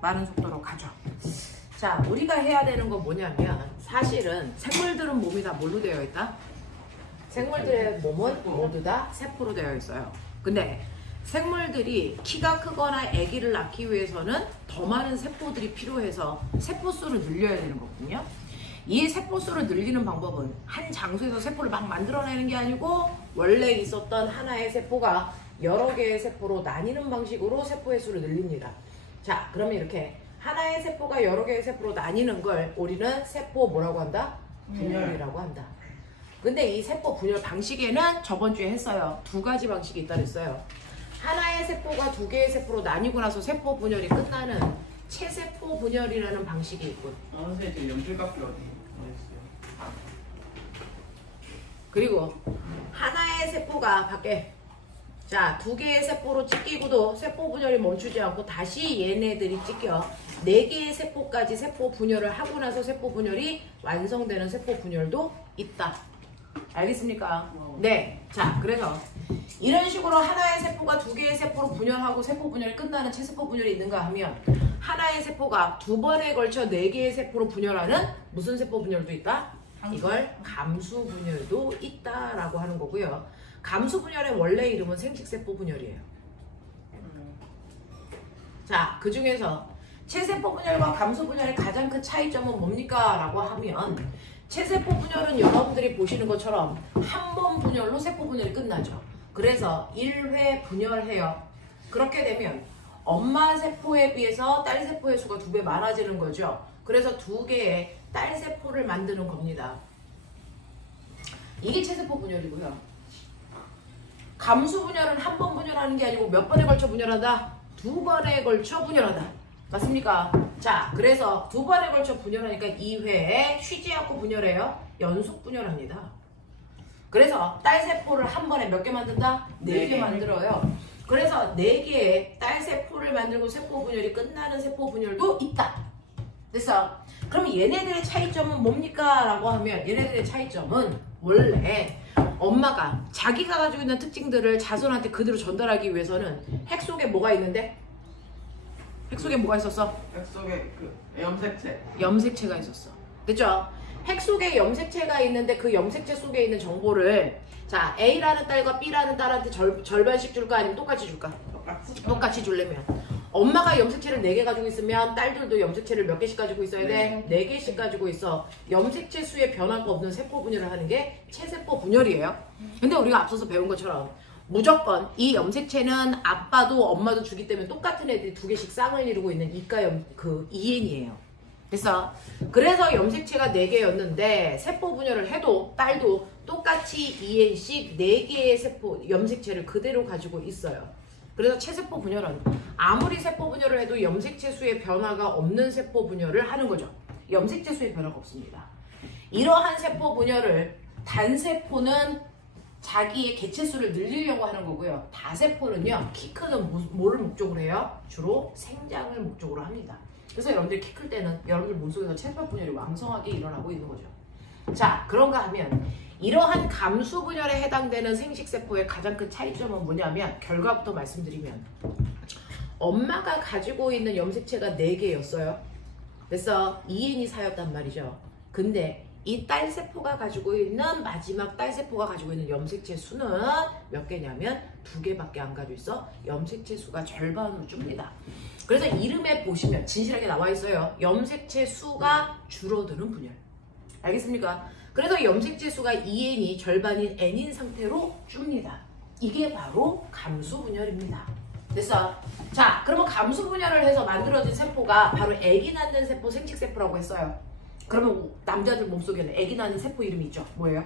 빠른 속도로 가죠. 자, 우리가 해야 되는 건 뭐냐면 사실은 생물들은 몸이 다 뭘로 되어 있다? 생물들의 몸은 모두 다 세포로 되어 있어요. 근데 생물들이 키가 크거나 아기를 낳기 위해서는 더 많은 세포들이 필요해서 세포 수를 늘려야 되는 거거든요. 이 세포 수를 늘리는 방법은 한 장소에서 세포를 막 만들어내는 게 아니고 원래 있었던 하나의 세포가 여러 개의 세포로 나뉘는 방식으로 세포의 수를 늘립니다. 자, 그러면 이렇게 하나의 세포가 여러 개의 세포로 나뉘는 걸 우리는 세포 뭐라고 한다? 분열이라고 한다. 근데 이 세포 분열 방식에는 저번 주에 했어요. 두 가지 방식이 있다 그랬어요. 하나의 세포가 두 개의 세포로 나뉘고 나서 세포 분열이 끝나는 체세포 분열이라는 방식이 있고, 선생님 연필깎이 어디 있어요? 그리고 하나의 세포가 밖에 자, 두 개의 세포로 찢기고도 세포 분열이 멈추지 않고 다시 얘네들이 찢겨 네 개의 세포까지 세포 분열을 하고 나서 세포 분열이 완성되는 세포 분열도 있다. 알겠습니까? 네. 자, 그래서 이런 식으로 하나의 세포가 두 개의 세포로 분열하고 세포 분열이 끝나는 체세포 분열이 있는가 하면 하나의 세포가 두 번에 걸쳐 네 개의 세포로 분열하는 무슨 세포 분열도 있다? 이걸 감수 분열도 있다라고 하는 거고요. 감수 분열의 원래 이름은 생식세포 분열이에요. 자, 그 중에서 체세포 분열과 감수 분열의 가장 큰 차이점은 뭡니까? 라고 하면 체세포 분열은 여러분들이 보시는 것처럼 한 번 분열로 세포 분열이 끝나죠. 그래서 1회 분열해요. 그렇게 되면 엄마 세포에 비해서 딸 세포의 수가 2배 많아지는 거죠. 그래서 2개의 딸 세포를 만드는 겁니다. 이게 체세포 분열이고요. 감수 분열은 한 번 분열하는 게 아니고 몇 번에 걸쳐 분열한다? 2번에 걸쳐 분열한다. 맞습니까? 자, 그래서 2번에 걸쳐 분열하니까 2회에 쉬지 않고 분열해요. 연속 분열합니다. 그래서 딸 세포를 한 번에 몇 개 만든다? 4개 만들어요. 그래서 4개의 딸 세포를 만들고 세포 분열이 끝나는 세포 분열도 있다. 됐어? 그럼 얘네들의 차이점은 뭡니까? 라고 하면 얘네들의 차이점은 원래 엄마가 자기가 가지고 있는 특징들을 자손한테 그대로 전달하기 위해서는 핵 속에 뭐가 있는데? 핵 속에 뭐가 있었어? 핵 속에 그 염색체. 염색체가 있었어. 됐죠? 핵 속에 염색체가 있는데 그 염색체 속에 있는 정보를 자, A라는 딸과 B라는 딸한테 절반씩 줄까 아니면 똑같이 줄까? 똑같이 주려면 엄마가 염색체를 4개 가지고 있으면 딸들도 염색체를 몇 개씩 가지고 있어야 돼? 4개씩 가지고 있어. 염색체 수의 변화가 없는 세포 분열을 하는 게 체세포 분열이에요. 근데 우리가 앞서서 배운 것처럼 무조건 이 염색체는 아빠도 엄마도 주기 때문에 똑같은 애들이 2개씩 쌍을 이루고 있는 이가염 그 EN이에요. 그래서 염색체가 4개였는데 세포 분열을 해도 딸도 똑같이 EN씩 4개의 세포 염색체를 그대로 가지고 있어요. 그래서 체세포 분열은 아무리 세포 분열을 해도 염색체 수의 변화가 없는 세포 분열을 하는 거죠. 염색체 수의 변화가 없습니다. 이러한 세포 분열을 단세포는 자기의 개체수를 늘리려고 하는 거고요. 다세포는요, 키 크는 뭐를 목적으로 해요? 주로 생장을 목적으로 합니다. 그래서 여러분들 키 클 때는 여러분들 몸속에서 체세포 분열이 왕성하게 일어나고 있는 거죠. 자, 그런가 하면 이러한 감수 분열에 해당되는 생식세포의 가장 큰 차이점은 뭐냐면 결과부터 말씀드리면 엄마가 가지고 있는 염색체가 4개였어요. 그래서 EN이 4였단 말이죠. 근데 이 딸세포가 가지고 있는 마지막 딸세포가 가지고 있는 염색체 수는 몇 개냐면 2개밖에 안 가지고 있어. 염색체 수가 절반으로 줍니다. 그래서 이름에 보시면 진실하게 나와 있어요. 염색체 수가 줄어드는 분열. 알겠습니까? 그래서 염색체 수가 EN이 절반인 N인 상태로 줍니다. 이게 바로 감수 분열입니다. 됐어? 자, 그러면 감수 분열을 해서 만들어진 세포가 바로 아기 낳는 세포, 생식세포라고 했어요. 그러면 남자들 몸속에는 아기 낳는 세포 이름이 있죠. 뭐예요?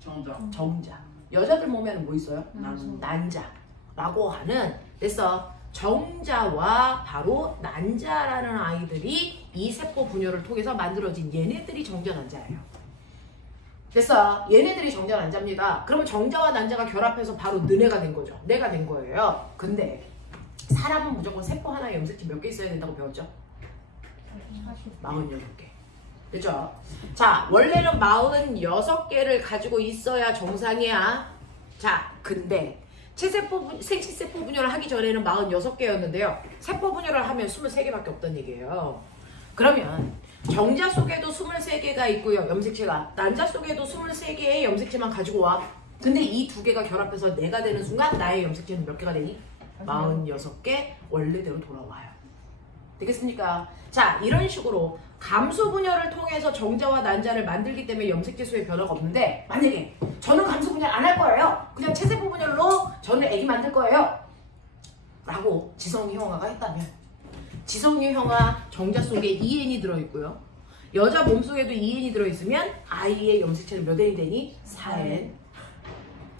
정자. 여자들 몸에는 뭐 있어요? 난자라고 하는. 그래서 정자와 바로 난자라는 아이들이 이 세포 분열을 통해서 만들어진 얘네들이 정자 난자예요. 그래서 얘네들이 정자 난자입니다. 그러면 정자와 난자가 결합해서 바로 너네가 된 거죠. 내가 된 거예요. 근데 사람은 무조건 세포 하나에 염색체 몇 개 있어야 된다고 배웠죠? 46개. 그죠? 자, 원래는 46개를 가지고 있어야 정상이야. 자, 근데 생식세포 분열을 하기 전에는 46개였는데요. 세포 분열을 하면 23개밖에 없다는 얘기예요. 그러면 정자 속에도 23개가 있고요. 염색체가. 난자 속에도 23개의 염색체만 가지고 와. 근데 이 두 개가 결합해서 내가 되는 순간 나의 염색체는 몇 개가 되니? 46개 원래대로 돌아와요. 되겠습니까? 자, 이런 식으로 감수 분열을 통해서 정자와 난자를 만들기 때문에 염색체 수의 변화가 없는데 만약에 저는 감수 분열 안 할 거예요. 그냥 체세포 분열로 저는 애기 만들 거예요. 라고 지성이 형아가 했다면 지성이 형아 정자 속에 EN이 들어있고요. 여자 몸속에도 EN이 들어있으면 아이의 염색체는 몇 N이 되니? 4N.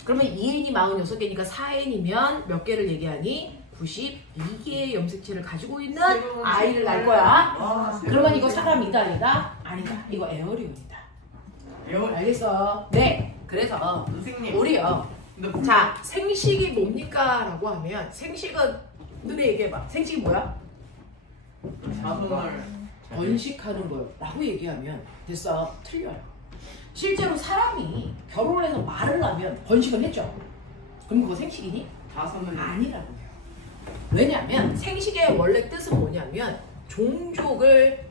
그러면 EN이 46개니까 4N이면 몇 개를 얘기하니? 92개의 염색체를 가지고 있는 아이를 낳을 거야. 그러면 이거 사람이다 아니다? 아니다. 이거 에어리온이다. 알겠어? 네. 그래서 선생님. 우리요. 자, 생식이 뭡니까? 라고 하면 생식은 너네 얘기해봐. 생식이 뭐야? 자손을 번식하는 거라고 얘기하면 됐어. 틀려요. 실제로 사람이 결혼을 해서 말을 하면 번식은 했죠. 그럼 그거 생식이니? 자손을 아니라고 해요. 왜냐하면 생식의 원래 뜻은 뭐냐면 종족을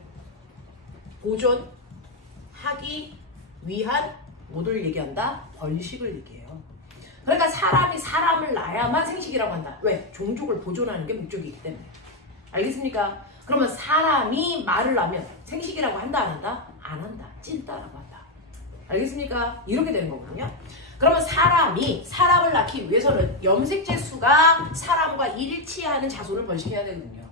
보존하기 위한 뭐를 얘기한다? 번식을 얘기해요. 그러니까 사람이 사람을 낳아야만 생식이라고 한다. 왜? 종족을 보존하는 게 목적이기 때문에. 알겠습니까? 그러면 사람이 말을 하면 생식이라고 한다 안 한다? 안 한다. 찐따라고 한다. 알겠습니까? 이렇게 되는 거거든요. 그러면 사람이 사람을 낳기 위해서는 염색체 수가 사람과 일치하는 자손을 번식해야 되거든요.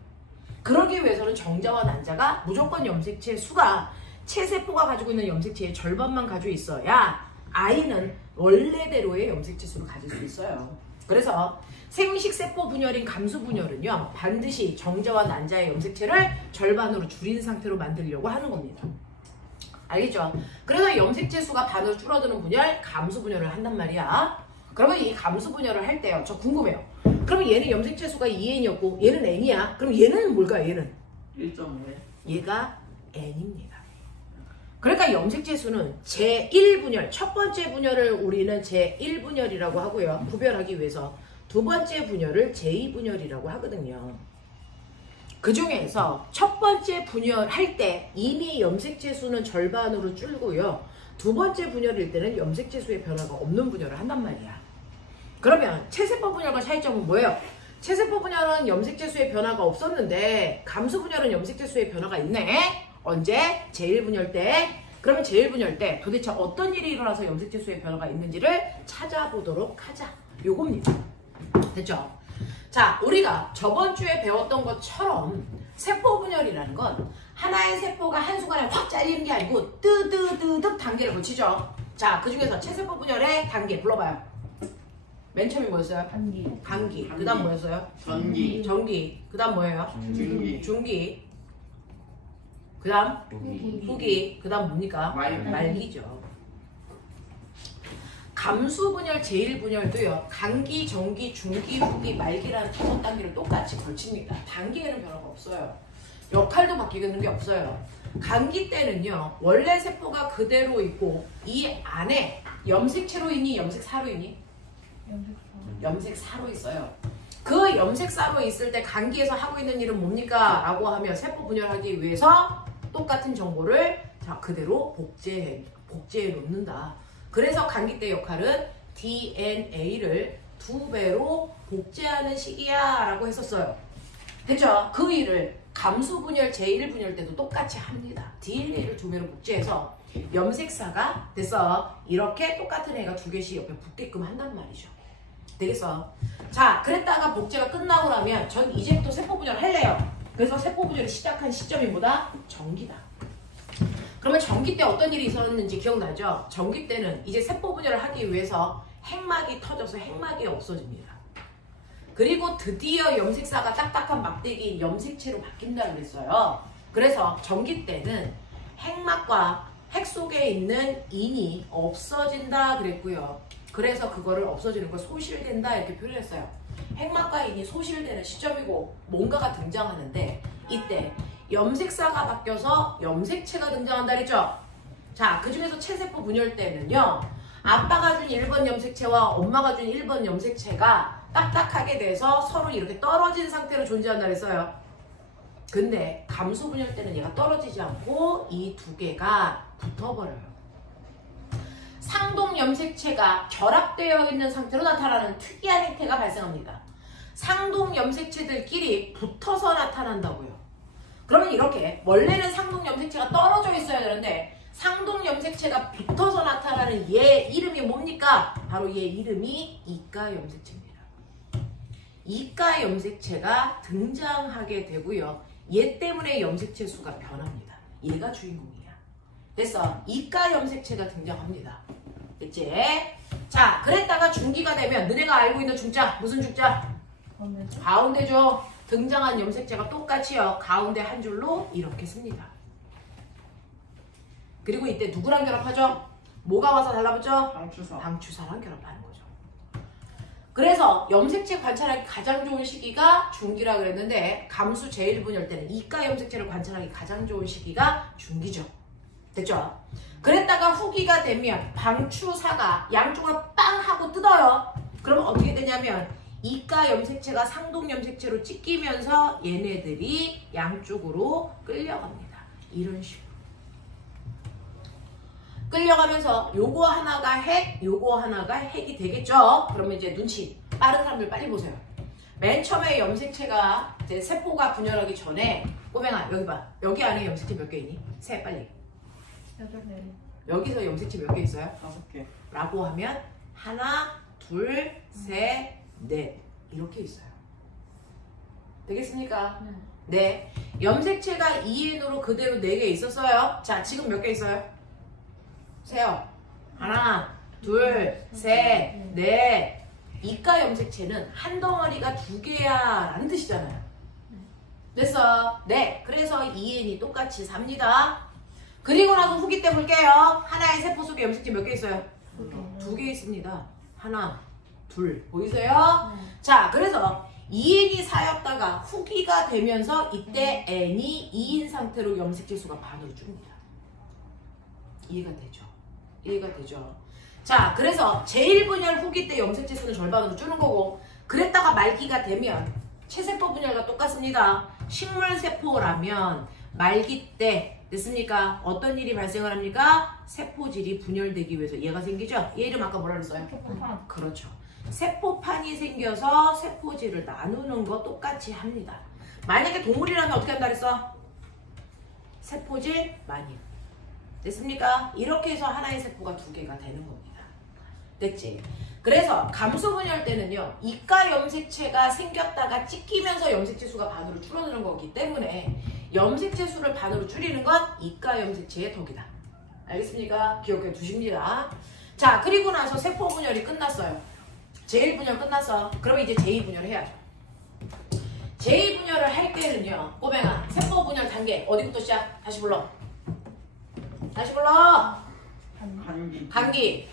그러기 위해서는 정자와 난자가 무조건 염색체 수가 체세포가 가지고 있는 염색체의 절반만 가지고 있어야 아이는 원래대로의 염색체 수를 가질 수 있어요. 그래서 생식세포 분열인 감수 분열은요, 반드시 정자와 난자의 염색체를 절반으로 줄인 상태로 만들려고 하는 겁니다. 알겠죠? 그래서 염색체 수가 반으로 줄어드는 분열, 감수 분열을 한단 말이야. 그러면 이 감수 분열을 할 때요, 저 궁금해요. 그러면 얘는 염색체 수가 2N이었고 얘는 N이야. 그럼 얘는 뭘까요? 얘는? 1.5에 얘가 N입니다. 그러니까 염색체 수는 제1분열, 첫 번째 분열을 우리는 제1분열이라고 하고요. 구별하기 위해서 두 번째 분열을 제2분열이라고 하거든요. 그 중에서 첫 번째 분열할 때 이미 염색체 수는 절반으로 줄고요. 두 번째 분열일 때는 염색체 수의 변화가 없는 분열을 한단 말이야. 그러면 체세포 분열과 차이점은 뭐예요? 체세포 분열은 염색체 수의 변화가 없었는데 감수 분열은 염색체 수의 변화가 있네. 언제? 제1분열 때. 그러면 제1분열 때 도대체 어떤 일이 일어나서 염색체 수의 변화가 있는지를 찾아보도록 하자. 요겁니다. 됐죠? 자, 우리가 저번 주에 배웠던 것처럼 세포 분열이라는 건 하나의 세포가 한순간에 확 잘리는 게 아니고 뜨뜨뜨득 단계를 거치죠. 자, 그 중에서 체세포 분열의 단계 불러봐요. 맨 처음이 뭐였어요? 단기. 그 다음 뭐였어요? 전기, 전기. 그 다음 뭐예요? 중기, 중기. 그 다음 후기. 그 다음 뭡니까? 말기죠. 감수분열, 제1분열도요. 단기, 전기, 중기, 후기, 말기라는 5단계를 똑같이 걸칩니다. 단기에는 변화가 없어요. 역할도 바뀌는 게 없어요. 감기 때는요. 원래 세포가 그대로 있고 이 안에 염색체로 있니? 염색사로 있니? 염색사로 있어요. 그 염색사로 있을 때 감기에서 하고 있는 일은 뭡니까? 라고 하면 세포 분열하기 위해서 똑같은 정보를 자, 그대로 복제해 놓는다. 그래서 감기 때 역할은 DNA를 2배로 복제하는 시기야 라고 했었어요. 됐죠? 그 일을 감수분열, 제1분열 때도 똑같이 합니다. DNA를 2배로 복제해서 염색사가 됐어. 이렇게 똑같은 애가 2개씩 옆에 붙게끔 한단 말이죠. 되겠어? 자, 그랬다가 복제가 끝나고 나면 전 이제부터 세포분열 할래요. 그래서 세포분열이 시작한 시점이 뭐다? 전기다. 그러면 전기 때 어떤 일이 있었는지 기억나죠? 전기 때는 이제 세포 분열을 하기 위해서 핵막이 터져서 핵막이 없어집니다. 그리고 드디어 염색사가 딱딱한 막대기인 염색체로 바뀐다고 그랬어요. 그래서 전기 때는 핵막과 핵 속에 있는 인이 없어진다 그랬고요. 그래서 그거를 없어지는 걸 소실된다 이렇게 표현했어요. 핵막과 인이 소실되는 시점이고 뭔가가 등장하는데 이때 염색사가 바뀌어서 염색체가 등장한다 그랬죠? 자, 그 중에서 체세포 분열 때는요. 아빠가 준 1번 염색체와 엄마가 준 1번 염색체가 딱딱하게 돼서 서로 이렇게 떨어진 상태로 존재한다 그랬어요. 근데 감소 분열 때는 얘가 떨어지지 않고 이 두 개가 붙어버려요. 상동 염색체가 결합되어 있는 상태로 나타나는 특이한 행태가 발생합니다. 상동 염색체들끼리 붙어서 나타난다고요. 그러면 이렇게 원래는 상동 염색체가 떨어져 있어야 되는데 상동 염색체가 붙어서 나타나는 얘 이름이 뭡니까? 바로 얘 이름이 이가 염색체입니다. 이가 염색체가 등장하게 되고요. 얘 때문에 염색체 수가 변합니다. 얘가 주인공이야. 됐어. 이가 염색체가 등장합니다. 됐지? 자, 그랬다가 중기가 되면 너네가 알고 있는 중자 무슨 중자? 가운데죠. 등장한 염색체가 똑같이요. 가운데 한 줄로 이렇게 씁니다. 그리고 이때 누구랑 결합하죠? 뭐가 와서 달라붙죠? 방추사. 방추사랑 결합하는 거죠. 그래서 염색체 관찰하기 가장 좋은 시기가 중기라 그랬는데 감수 제1분열 때는 이가 염색체를 관찰하기 가장 좋은 시기가 중기죠. 됐죠? 그랬다가 후기가 되면 방추사가 양쪽으로 빵 하고 뜯어요. 그럼 어떻게 되냐면 이가 염색체가 상동 염색체로 찢기면서 얘네들이 양쪽으로 끌려갑니다. 이런 식으로. 끌려가면서 요거 하나가 핵, 요거 하나가 핵이 되겠죠? 그러면 이제 눈치 빠른 사람들 빨리 보세요. 맨 처음에 염색체가 이제 세포가 분열하기 전에 꼬맹아 여기 봐. 여기 안에 염색체 몇 개 있니? 세 빨리. 여기서 염색체 몇 개 있어요? 5개. 라고 하면 하나, 둘, 셋, 넷 이렇게 있어요. 되겠습니까? 네. 염색체가 2N으로 그대로 4개 있었어요. 자, 지금 몇 개 있어요? 세요. 하나, 둘, 셋, 넷. 이가 염색체는 한 덩어리가 2개야 라는 뜻이잖아요. 됐어? 네. 그래서 2N이 똑같이 삽니다. 그리고 나서 후기 때 볼게요. 하나의 세포 속에 염색체 몇 개 있어요? 2개 있습니다. 하나, 둘. 보이세요? 자, 그래서 2N이 쌓였다가 후기가 되면서 이때 N이 2인 상태로 염색체 수가 반으로 줍니다. 이해가 되죠? 이해가 되죠? 자, 그래서 제1분열 후기 때 염색체 수는 절반으로 주는 거고 그랬다가 말기가 되면 체세포 분열과 똑같습니다. 식물세포라면 말기 때 됐습니까? 어떤 일이 발생을 합니까? 세포질이 분열되기 위해서 얘가 생기죠? 얘 이름 아까 뭐라 그랬어요? 세포판. 그렇죠. 세포판이 생겨서 세포질을 나누는 거 똑같이 합니다. 만약에 동물이라면 어떻게 한다 그랬어? 세포질 많이. 됐습니까? 이렇게 해서 하나의 세포가 2개가 되는 겁니다. 됐지? 그래서 감소분열 때는요. 이가 염색체가 생겼다가 찢기면서 염색체 수가 반으로 줄어드는 거기 때문에 염색체 수를 반으로 줄이는 건 이가 염색체의 덕이다. 알겠습니까? 기억해 두십니다. 자, 그리고 나서 세포분열이 끝났어요. 제1분열 끝났어. 그러면 이제 제2분열을 해야죠. 제2분열을 할 때는요. 꼬맹아, 세포분열 단계 어디부터 시작? 다시 불러. 다시 불러. 간기. 간기,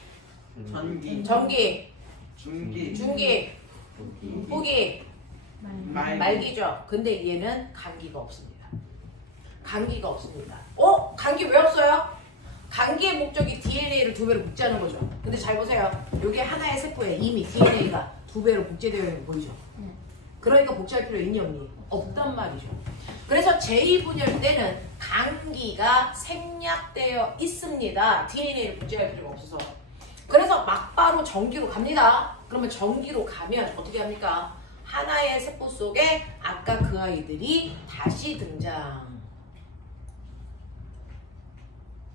전기. 전기, 중기. 중기, 후기, 말기. 말기죠. 근데 얘는 간기가 없습니다. 간기가 없습니다. 간기 왜 없어요? 간기의 목적이 DNA를 2배로 복제하는 거죠. 근데 잘 보세요. 여기 하나의 세포에 이미 DNA가 2배로 복제되어 있는 거 보이죠? 그러니까 복제할 필요 있니 없니? 없단 말이죠. 그래서 제2분열 때는 간기가 생략되어 있습니다. DNA를 복제할 필요가 없어서. 그래서 막바로 전기로 갑니다. 그러면 전기로 가면 어떻게 합니까? 하나의 세포 속에 아까 그 아이들이 다시 등장.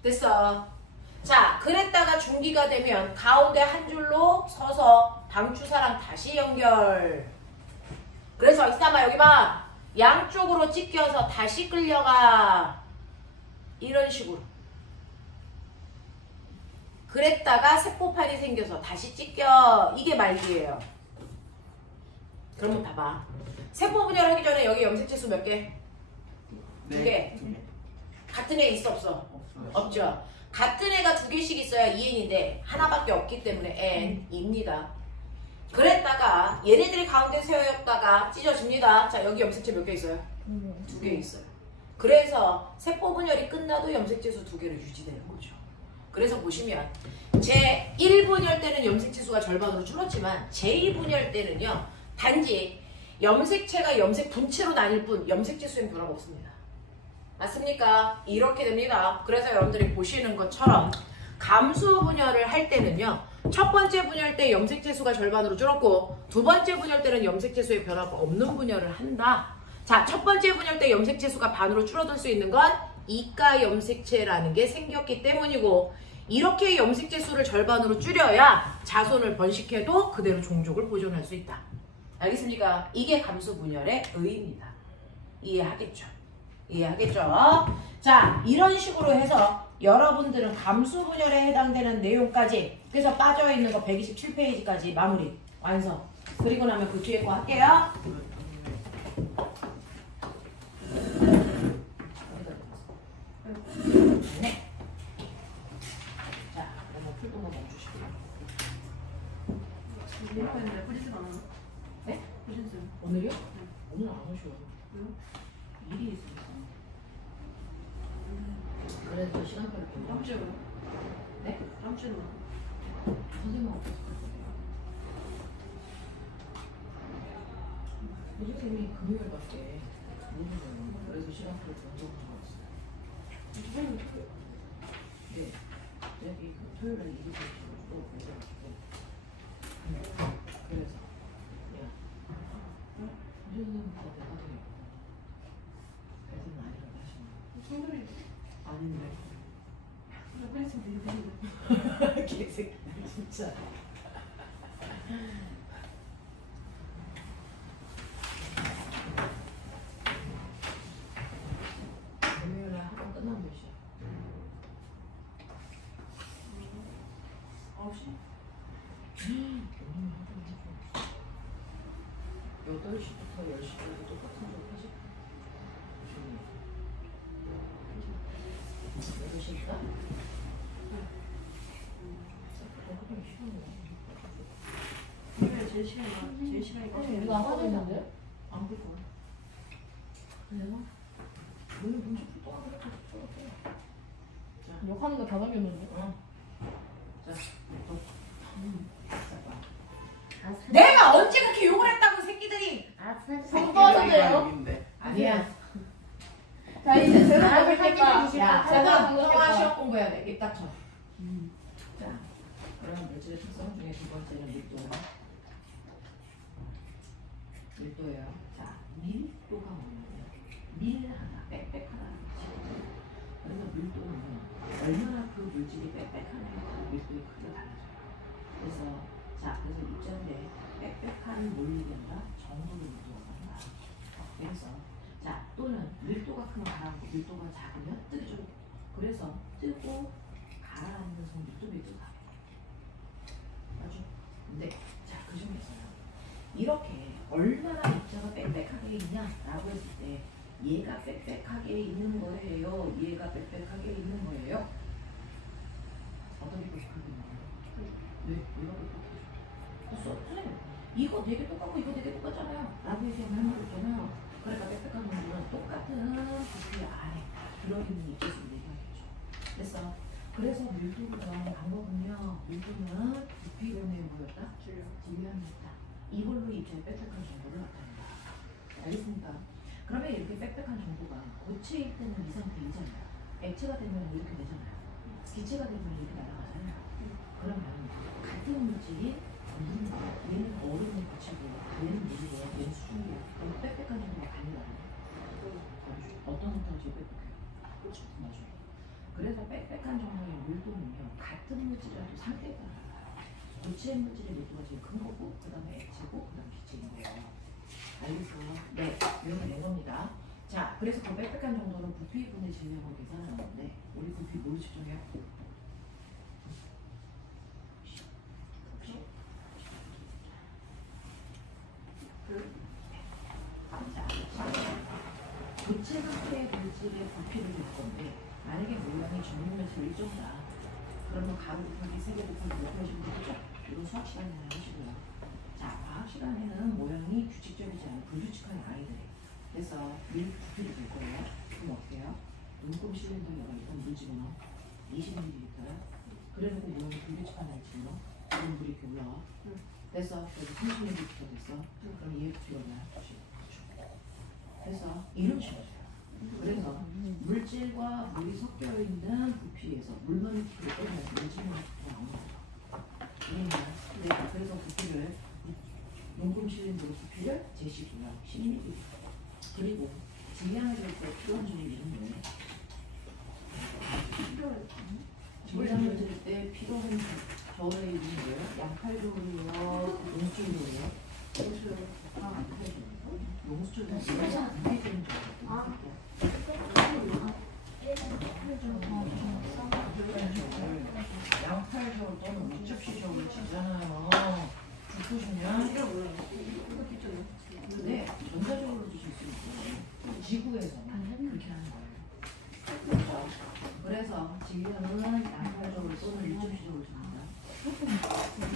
됐어. 자, 그랬다가 중기가 되면 가운데 한 줄로 서서 방추사랑 다시 연결. 그래서 이따마 여기 봐. 양쪽으로 찢겨서 다시 끌려가. 이런 식으로. 그랬다가 세포판이 생겨서 다시 찢겨. 이게 말기예요. 그러면 봐봐. 세포 분열하기 전에 여기 염색체 수 몇 개? 2개. 같은 애 있어 없어? 없어요. 없죠. 같은 애가 2개씩 있어야 2N인데 하나밖에 없기 때문에 N입니다. 그랬다가 얘네들이 가운데 세워였다가 찢어집니다. 자, 여기 염색체 몇 개 있어요? 2개 있어요. 그래서 세포 분열이 끝나도 염색체 수 2개로 유지되는 거죠. 그래서 보시면 제1분열 때는 염색체 수가 절반으로 줄었지만 제2분열 때는요. 단지 염색체가 염색 분체로 나뉠 뿐 염색체 수엔 변화가 없습니다. 맞습니까? 이렇게 됩니다. 그래서 여러분들이 보시는 것처럼 감수 분열을 할 때는요. 첫 번째 분열 때 염색체 수가 절반으로 줄었고 두 번째 분열 때는 염색체 수의 변화가 없는 분열을 한다. 자, 첫 번째 분열 때 염색체 수가 반으로 줄어들 수 있는 건 이가 염색체라는 게 생겼기 때문이고 이렇게 염색체 수를 절반으로 줄여야 자손을 번식해도 그대로 종족을 보존할 수 있다. 알겠습니까? 이게 감수 분열의 의의입니다. 이해하겠죠? 이해하겠죠? 자, 이런 식으로 해서 여러분들은 감수 분열에 해당되는 내용까지 그래서 빠져있는 거 127페이지까지 마무리, 완성. 그리고 나면 그 뒤에 거 할게요. 네. 자, 그러면 풀도 한번 멈추시고요. 네? 오늘이요? 오늘 안 오셔요. 일이 있어서. 그래서 시간표를 좀 다음 주에 와요? 네? 다음 주에 와요? 선생님은 어떻게 할 거예요? 선생님이 금요일밖에 못 오세요. 그래서 시간표를 변경한 거였어요. 네. 여기 토요일에 일이 있어가지고 그래가지고 그래서 야 선생님은 더 내가 돼요. 애들 많이 가시는 성돌이 아닌데 빨리 좀 되게 개새끼 진짜. 금요일에 학원 끝나면 몇 시야? 9시? 8시부터 10시까지 똑같은 거 하지? 8시니까? 제일 시간이 이거 안 하고 있는데? 안 볼 거야. 그래요? 오늘 문제 풀 동안 그렇게 풀었대. 자, 욕하는 거 다 남겼는데? 자, 내가 언제 그렇게 욕을 했다고 새끼들이? 성공하셨네요. 아니야. 자 이제 제가 야, 해볼게요. 제가 동안 시험 공부해야 돼. 입 닥쳐. 자, 그럼 물질의 특성 중에 두 번째는 밀도예요. 자, 밀도가 뭐냐면 밀하다, 빽빽하다는 뜻이에요. 그래서 밀도는 얼마나 그 물질이 빽빽하냐에 따라 밀도의 크기가 달라져요. 그래서 입자인데 빽빽한 몰리게 아니라 정도의 밀도가 많아. 그래서 자, 또는 밀도가 크면 가라앉고 밀도가 작으면 뜨죠. 그래서 뜨고 가라앉는 성 밀도가 맞죠? 근데 자, 그 중에서요. 이렇게 얼마나 입자가 빽빽하게 있냐라고 했을 때 얘가 빽빽하게 있는 거예요? 얘가 빽빽하게 있는 거예요? 어떤 게 빽빽하게 있는 거예요? 왜? 얘가 빽빽하죠? 선생님, 이거 되게 똑같고 이거 되게 똑같잖아요 라고 얘기하면 할 말 있잖아요. 그러니까 빽빽한 놈들은 똑같은 부피 안에 들어있는 입자수를 얘기하겠죠. 그래서 밀도를 정하는 방법은요. 밀도는 부피분의 뭐였다? 질량이었다. 이걸로 입자의 빽빽한 정도를 나타낸다. 알겠습니까? 그러면 이렇게 빽빽한 정도가 고체일 때는 이 상태이잖아요. 액체가 되면 이렇게 되잖아요. 기체가 되면 이렇게 날아가잖아요. 그러면 같은 물질이 얘는 얼음이 고치고 얘는 물이고 얘는 수중이고 그럼 빽빽한 정도가 다르다고요. 어떤 상태가 제일 빽빽해요? 그렇죠. 맞아요. 그래서 빽빽한 정도의 밀도는요. 같은 물질이라도 상태에 따라 고체 물질의 밀도가 제일 큰 거고 그 다음에 액체고 그 다음에 기체인 거예요. 알겠어요? 네, 이렇게 된 겁니다. 자, 그래서 그 빽빽한 정도는 부피분의 질량으로 계산하는 건데 우리 부피 뭘로 측정해요? 고체 상태의 물질의 부피를 낼 건데 만약에 모양이 정육면체로 일정이다. 그러면 가로 곱하기 세개 곱하기 몇 하시면 되겠죠? 이건 수학 시간에 하시고요. 자, 과학 시간에는 모양이 규칙적이지 않은 불규칙한 아이들이에요. 그래서 밀 부피를 낼 거예요. 그럼 어떻게 해요? 눈금 실린더에다가 일단 물 집어넣어. 20ml. 그래놓고 모양이 불규칙한 아이 집어넣어. 그럼 물이 이렇게 올라와. 됐어. 그래서 30ml 됐어. 그럼 얘 부피가 뭐야? 됐어. 이런 식으로 돼요. 그래서 물질과 물이 섞여 있는 부피에서 물만의 부피를 빼면 물질만의 부피가 나오는 거야. 이해가? 네. 그래서 부피를 용품 실린더로 부피를 제시고요. 10ml. 그리고 질량을 잴때 필요한 점이 있는데 질량을 잴 때 필요한 저에 있는 거예요. 양팔조리요, 용줄이요. 용수철은 이게 되는 양팔조 또는 위접시적을 지잖아요. 주포주면 네, 전자적으로 주실 수 있고 지구에서는 그렇게 하는 거예요. 그렇죠? 그래서 질량은 양팔적으로 또는 위접시적으로 줍니다.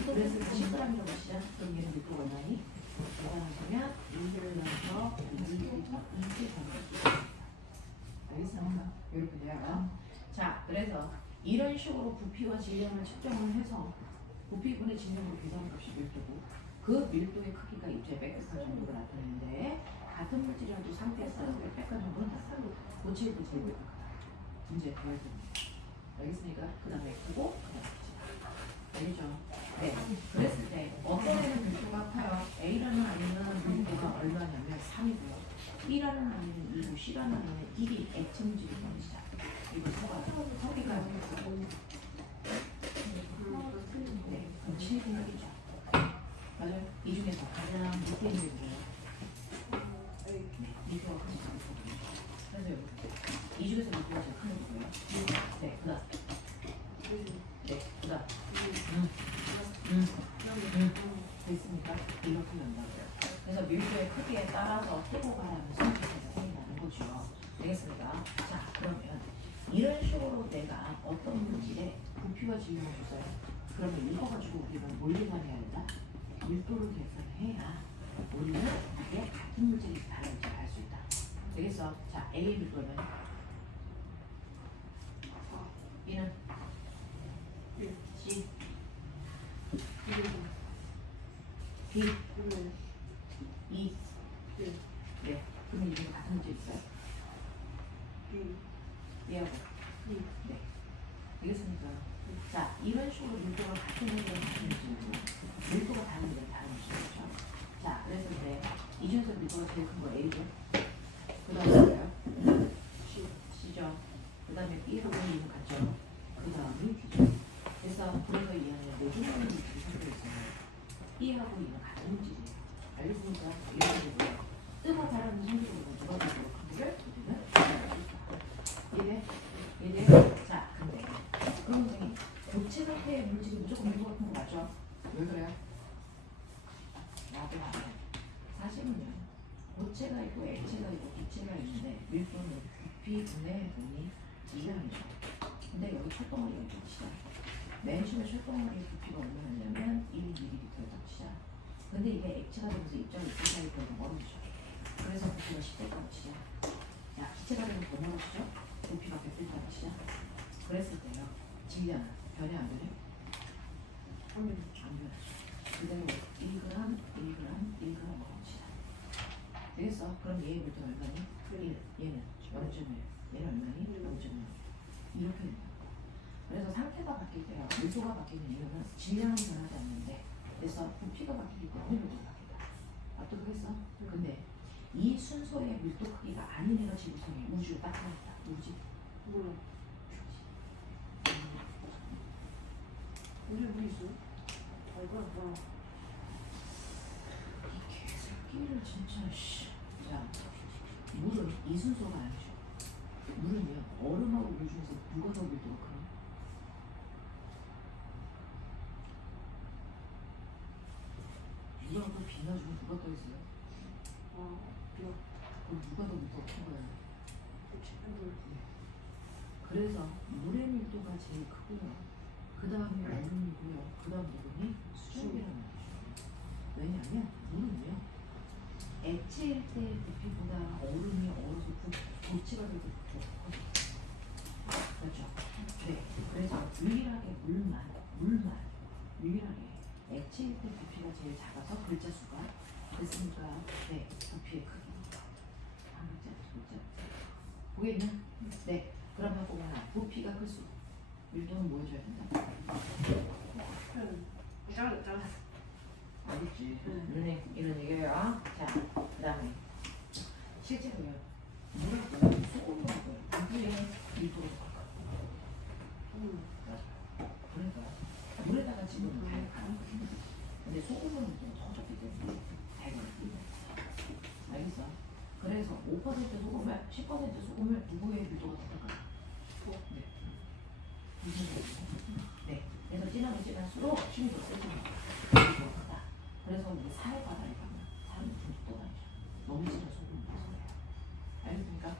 그래서 10g이라고 하시죠? 그럼 얘는 몇 도가 나니? 계산하시면 1을 넣어서 2를 알겠습니까? 이렇게 돼요. 자, 그래서 이런 식으로 부피와 질량을 측정을 해서 부피분의 질량으로 계산한 값이 밀도고 그 밀도의 크기가 입자의 백백화 정도가 나타내는데 같은 물질이라도 상태에 쌓여서 백백화 정도는 다 쌓고 고체일 때 제일 백백화다. 문제 더할 때입니다. 알겠습니까? 그 다음에 크고 그 다음에 알겠죠? 네. 그랬을 때 어떤 애는 밀도가 커요. A라는 아이는 밀도가 얼마냐면 3이고요. B라는 아이는 2고 C라는 아이는 1이 액체 물질이 버리시죠. 이거 서기가 네. 그럼 7분의 1이죠. 맞아요? 이 중에서 가장 밑에 있는 게 밑도가 큰 거거든요. 그래서 여기 이 중에서 밑도가 제일 큰 거고요. 네. 그 다음 네. 그 다음 됐습니까? 이렇게 된다고요. 그래서 밀도의 크기에 따라서 태고가라는 성질에서 생긴다는 거죠. 되겠습니까? 자, 그러면 이런 식으로 내가 어떤 물질에 부피와 질량을 줬어요. 그러면 이거 가지고 우리는 뭘 계산해야 된다? 밀도를 계산해야 우리는 이게 같은 물질이 다른지 알 수 있다. 되겠어? 자, A 밀도는 B는 C B 2 네. 그러면 이게 같은 문제 있어요? B하고 네. 되겠습니까? 자, 이런 식으로 밀도가 같은 문제는 같은 문제고 밀도가 다른 문제는 다른 문제죠. 자, 그래서 이제 이 중에서 밀도가 제일 큰 거 A죠. 그 다음에 뭐예요? C죠. 그 다음에 B하고 E는 같죠. 그 다음이 D죠. 그래서 이 안에 내주는 물질이 섞여 있잖아요. B하고 E는 같은 물질이에요. 알겠습니까? 이런 거고요. 뜨고 자라는 성질으로 누가 더 크기를 우리는 알수 있다. 이해? 자, 근데 그럼 선생님 교체 상태의 물질이 무조건 밀도 같은 거 맞죠? 왜 그래요? 나도 알아요. 사실은요. 고체가 있고 액체가 있고 기체가 있는데 밀도는 부피 분의 분이 질량이죠. 근데 여기 철덩어리가 있죠. 맨 처음에 철덩어리의 부피가 얼마냐면 1ml였다고 치자. 근데 이게 액체가 되면서 입자가 있고 사이에 더 멀어지죠. 그래서 부피가 10대다고 치자. 야, 기체가 되면 더 멀어지죠? 부피가 100대다고 치자. 그랬을 때요. 질량은 변해 안 변해? 안 변하죠. 그대로 1g, 1g, 1g으로 치자. 되겠어? 그럼 얘의 물도 얼마니? 1. 얘는 0.1. 얘는 얼마니? 0.1. 이렇게 됩니다. 그래서 상태가 바뀔 때요. 밀도가 바뀌는 이유는 질량은 변하지 않는데 그래서 부피가 바뀌기 때문에 밀도가 바뀐다. 어떻겠어? 근데 이 순서의 밀도 크기가 아닌 애가 지구상에 우주에 딱 하나 있다. 뭐지? 몰라. 우리 있어? 알고 봐. 이 개새끼를 진짜 씨. 자, 물은 이 순서가 아니죠. 물은요. 얼음하고 물 중에서 누가 더 밀도가 크나? 누가 더 비나 중에 누가 더 있어요? 그럼 누가 더 밀도가 큰 거야? 그래서 물의 밀도가 제일 크고요. 그 다음에 얼음이고요. 그 다음 부분이 수증기라는 거죠. 왜냐하면 물은요. 액체일 때 부피보다 얼음이 얼어서 고체가 되고 커져요. 그렇죠? 네. 그래서 유일하게 물만 유일하게 액체일 때 부피가 제일 작아서 글자 수가 됐습니까? 네, 부피의 크기. 한 글자. 보이나? 네. 그러면 보거나 부피가 클수록 밀도는 뭐 해줘야 된다? 알겠지? 눈에 이런 얘기예요. 자, 그 다음에 실제로요. 물하고 소금하고 부피의 밀도가 똑같아. 그러니까 물에다가 지금 가는 거지. 근데 소금은 좀 더 적기 때문에 알겠어? 그래서 5% 소금을 10% 소금을 누구의 밀도가 똑같아? 네. 네. 그래서 진하면 진할수록 힘이 더 세집니다. 그래서 우리 사회바다에 가면 사람이 좀 떠다니죠. 너무 진한 소금을 써요. 알겠습니까? 네.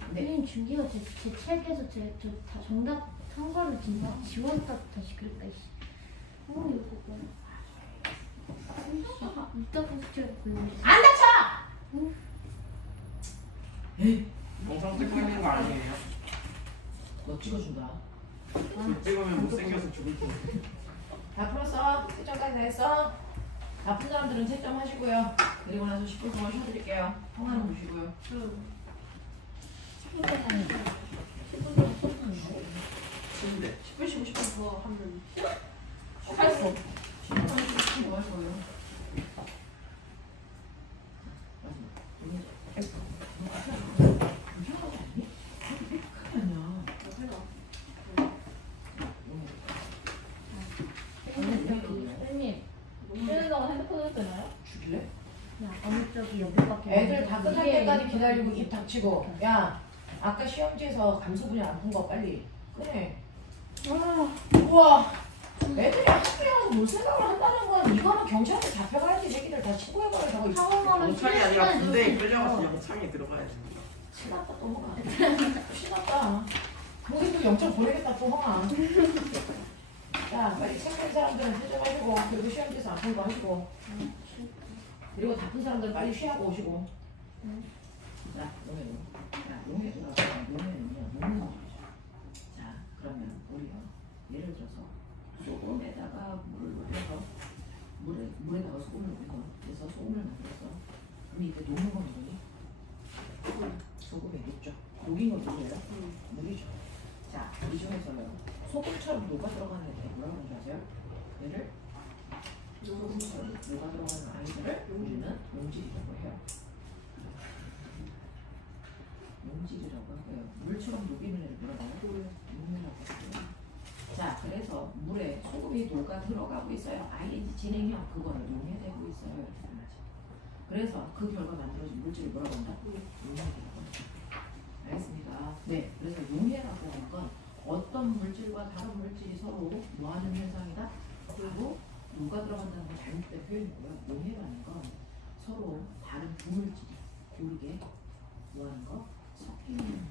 선생님 준기가 제 책에서 다 정답 한 거를 진짜 지웠다 다시 그랬다 이씨. 이거 이따가 숙제를 보내주세요. 안 다쳐! 에이, 영상 찍고 있는 거 아니에요? 너 찍어준다. 저 찍으면 못생겨서 죽을 뻔. 다 풀었어? 채점까지 다 했어? 다 푼 사람들은 채점 하시고요. 그리고 나서 10분 동안 쉬어드릴게요. 통화는 보시고요. 침대. 10분 쉬고 10분 더 하면 할 수 없어. 10분 동안 쉬고 뭐 할 거예요? 선생님, 쉬는다고 핸드폰 해도 되나요? 죽일래? 야 어느 쪽이 옆에밖에 애들 다 끝날 때까지 기다리고 입 닥치고. 야, 아까 시험지에서 감수 분야 안 푼 거 빨리 끄내. 우와, 애들이 학교에서 뭘 생각을 한다는 건 이거는 경찰한테 잡혀가야지. 새끼들 다 신고해버리라고. 상황하면 영창이 아니라 군대에 끌려가서 영창에 들어가야 됩니다. 신났다 또 허가. 신났다. 거기도 영장 보내겠다 또 허가. 자, 빨리 책낸 사람들은 퇴장하시고, 그리고 시험지에서 안 푼 거 하시고, 그리고 다 푼 사람들은 빨리 쉬하고 오시고. 자, 용해도 용해는요. 자, 그러면 우리가 예를 들어서 소금에다가 물을 녹여서 물에다가 소금을 녹여서 그래서 소금을 만들었어. 그럼 이게 녹는 건 뭐니? 소금이 녹죠. 녹인 건 누구예요? 물이죠. 자, 이 중에서요. 소금처럼 녹아 들어가는 애들 뭐라고 하는지 아세요? 얘를 소금처럼 녹아 들어가는 아이들을 우리는 용질이라고 해요. 용질이라고 하고요. 물처럼 녹이는 애를 뭐라고 해요? 용이라고 하고요. 자, 그래서 물에 소금이 녹아 들어가고 있어요. ing 진행형 그거를 용해되고 있어요. 이렇게 말하죠. 그래서 그 결과 만들어진 물질을 뭐라고 한다? 용해라고 한다. 알겠습니까? 네. 그래서 용해라고 하는 건 어떤 물질과 다른 물질이 서로 뭐하는 현상이다? 그리고 녹아 들어간다는 건 잘못된 표현이고요. 용해라는 건 서로 다른 두 물질이 고르게 뭐하는 거? 섞이는.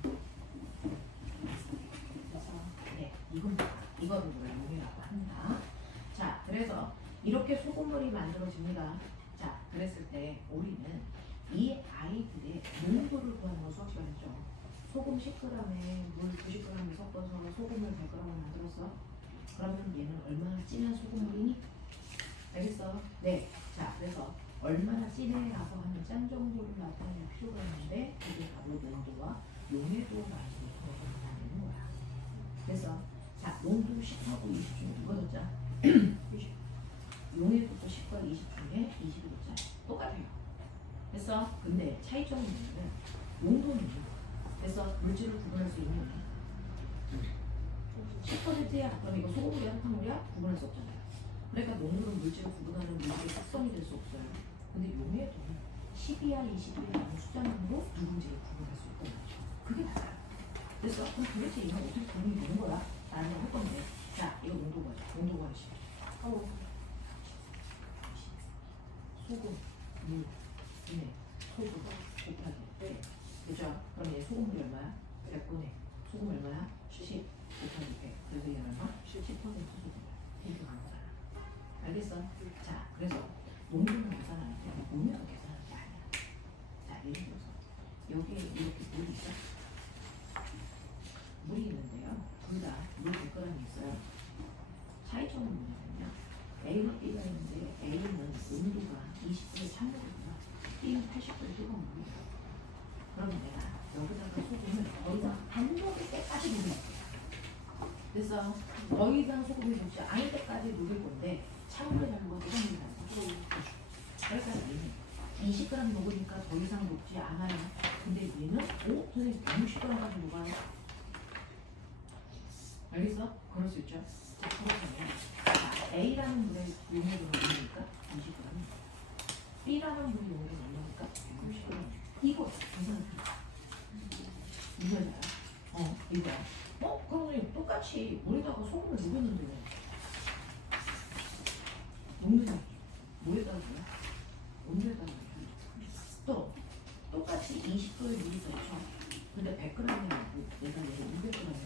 그래서 네, 이거를 우리가 용해라고 한다. 자, 그래서 이렇게 소금물이 만들어집니다. 자, 그랬을 때 우리는 이 아이들의 농도를 구하는 거 수학 시간에 했죠. 소금 10g에 물 90g을 섞어서 소금을 100g을 만들었어. 그러면 얘는 얼마나 진한 소금물이니? 알겠어? 네. 자, 그래서 얼마나 진해라고 하는 짠 정도를 나타낼 필요가 있는데 그게 바로 농도와 용해도라는 것을 나타내는 거야. 그래서 자, 농도 10하고 20 중에 누가 더 짜? 20. 용해도도 10과 20 중에 20이 더 짜. 똑같아요. 됐어? 근데 차이점이 있는데 농도는 그래서 물질을 구분할 수 있는 10%야. 그럼 이거 소금물이야, 설탕물이야? 구분할 수 없잖아요. 그러니까 농도는 물질을 구분하는 물질의 특성이 될 수 없어요. 근데 용해도는 10이야, 20이야, 숫자만으로 누군지를 구분할 수 있단 말이죠. 그게 다야. 그래서 그럼 도대체 이건 어떻게 구분이 되는 거야? 라는 걸 할 건데. 자, 이거 농도가 하시. 소금, 물, 분해, 소금, 곱하기. 네. 그죠? 그럼 얘 소금물이 얼마야? 100분의 소금 얼마야? 10 곱하기 100. 그래서 얘는 얼마? 10% 소금이야. 이렇게 가는 거잖아. 알겠어? 자, 그래서 농도는 계산하는 게 오면은 계산하는 게 아니야. 자, 예를 들어서 여기에 이렇게 물이 있어. 물이 있는데요. 둘 다 물 100g이 있어요. 차이점은 뭐냐면요. A와 B가 있는데 A는 됐어. 더 이상 소금이 녹지 않을 때까지 녹일 건데 찬물에 담은 건 소금이 나서 그래서 얘는 20g 녹으니까 더 이상 녹지 않아요. 근데 얘는 선생님 160g까지 녹아요. 알겠어? 그럴 수 있죠. 자, 그렇다면 자, A라는 물에 용액을 넣으니까 20g, B라는 물에 용액을 넣으니까 160g. 이거 계산을 이거잖아. 이거야. 그러면 똑같이 물에다가 소금을 녹였는데 녹는 물에다가 온도에다가 또 똑같이 20도에 물이 젖혀. 근데 100g에 내가 얘를 200g 넣었어.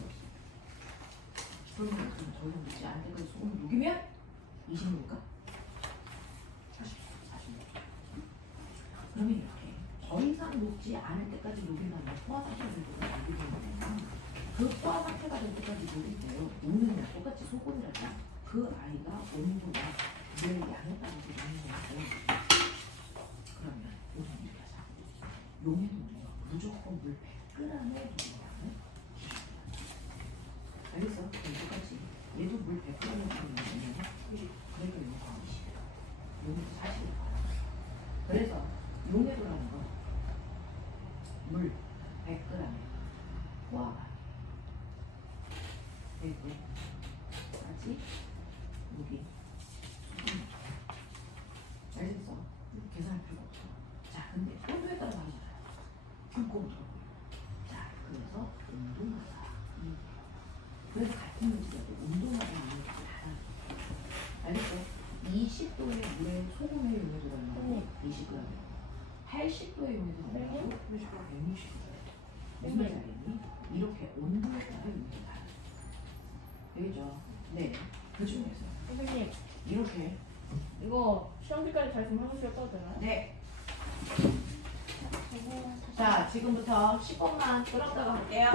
그러면 더 이상 녹지 않을 때까지 소금을 녹이면 20도일까? 40도. 그러면 이렇게 더 이상 녹지 않을 때까지 녹이면 포화 상태가 될 때까지 녹이게 되면 그 포화 상태가 될 때까지 녹일 때요. 녹는 건 똑같이 소금이랄까? 그 아이가 온도가 물 양에 따라서 녹는 거예요. 그러면 우선 이렇게 하자. 용의 농도가 무조건 물 100g의 농도량을 알겠어? 그럼 똑같이 얘도 물 100g의 농도량이면 그러니까 용과 20. 용도 40을 봐요. 그래서 용해도라는 건 물 100g에 포화가 되고 까지 여기 알겠어? 계산할 필요 없어. 자, 근데 온도에 따라 다르잖아요. 불꽃으로. 자, 그래서 온도마다 그래서 같은 물질이라도 온도마다 있는 게 달라요. 알겠어? 20도의 물에 소금의 용해도가 있는 20g, 80도의 용해도가 있는 160g. 무슨 말인지 알겠니? 이렇게 온도에 따라 용해도가 달라요. 되겠죠? 네. 그 중에서 선생님, 이렇게 이거 시험지까지 잘 좀 해보시면 떠도 되나요? 네. 자, 지금부터 10번만 끌었다가 갈게요.